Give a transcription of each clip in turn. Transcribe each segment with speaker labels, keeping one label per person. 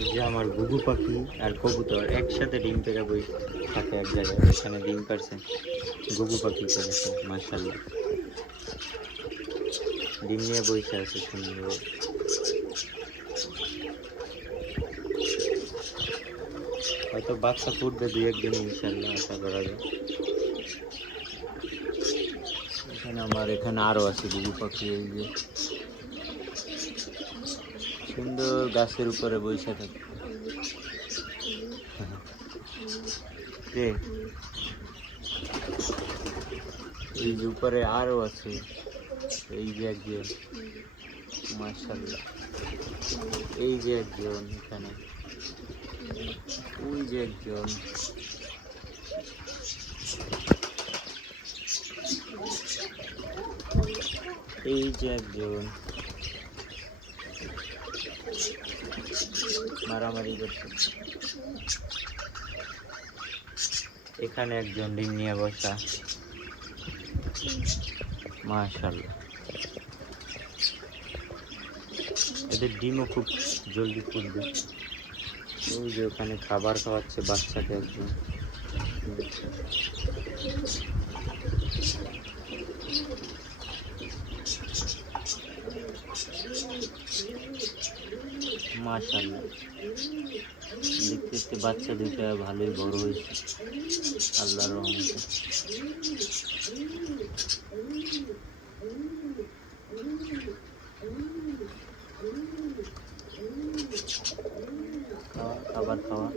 Speaker 1: এই যে আমার ঘুঘু পাখি আর কবুতর একসাথে ডিম পেড়ে বই থাকে এক জায়গায় এখানে ডিম পারছে ঘুঘু পাখি করেছে মার্শাল্লাহ ডিম নিয়ে বসে আছে সুন্দর হয়তো বাচ্চা ফুটবে দুই একদিন ইনশাল্লাহ আশা করা যায়। এখানে আমার, এখানে আরও আছে ঘুঘু পাখি, এই যে। সুন্দর গাছের উপরে বসে থাকে। কে? এই যে উপরে আরও আছে। এই যে একজন। মার্শাল্লাহ এই যে একজন এখানে। ওই যে একজন। এই যে একজন। মারামারি করছে। এখানে একজন ডিম নিয়ে বসা। মাশাল্লাহ এদের ডিমও খুব জলদি ফুটবে। ওই যে ওখানে খাবার খাওয়াচ্ছে বাচ্চাকে একজন। মাশাল্লাহ দেখতে দেখতে বাচ্চা দুইটা ভালোই বড় হয়েছে আল্লাহর রহমতে খাওয়া খাবার খাওয়া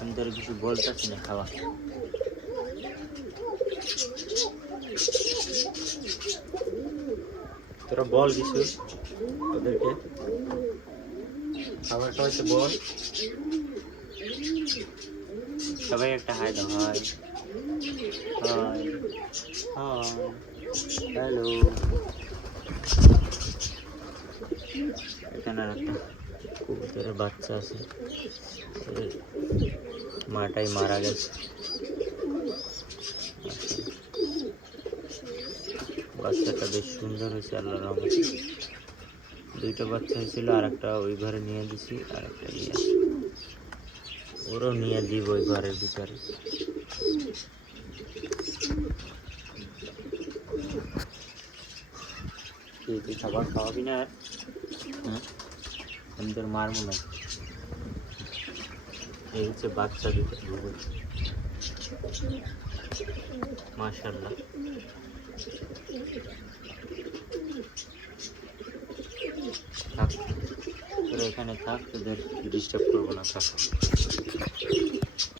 Speaker 1: আমি তোর কিছু বলতেছি না খাওয়া তোরা বল কিছু ওদেরকে খাবার খাওয়াইতে বল সবাই একটা হাই দাও হাই হাই হাই হ্যালো এখানে আর একটা কবুতরের বাচ্চা আছে এর মাটাই মারা গেছে বাচ্চাটা বেশ সুন্দর হয়েছে আল্লাহ রহমতে দুইটা বাচ্চা হয়েছিল আর একটা ওই ঘরে নিয়ে দিছি আর একটা নিয়ে আসি ওরও নিয়ে দিব ওই ঘরের ভিতরে। তুই খাবার খাওয়াবি না? আর হ্যাঁ? আমি তোর মারবো না এই হচ্ছে বাচ্চা দুটো। ভূগোল মাশাল্লাহ এখানে থাক তোদের ডিস্টার্ব করব না থাক।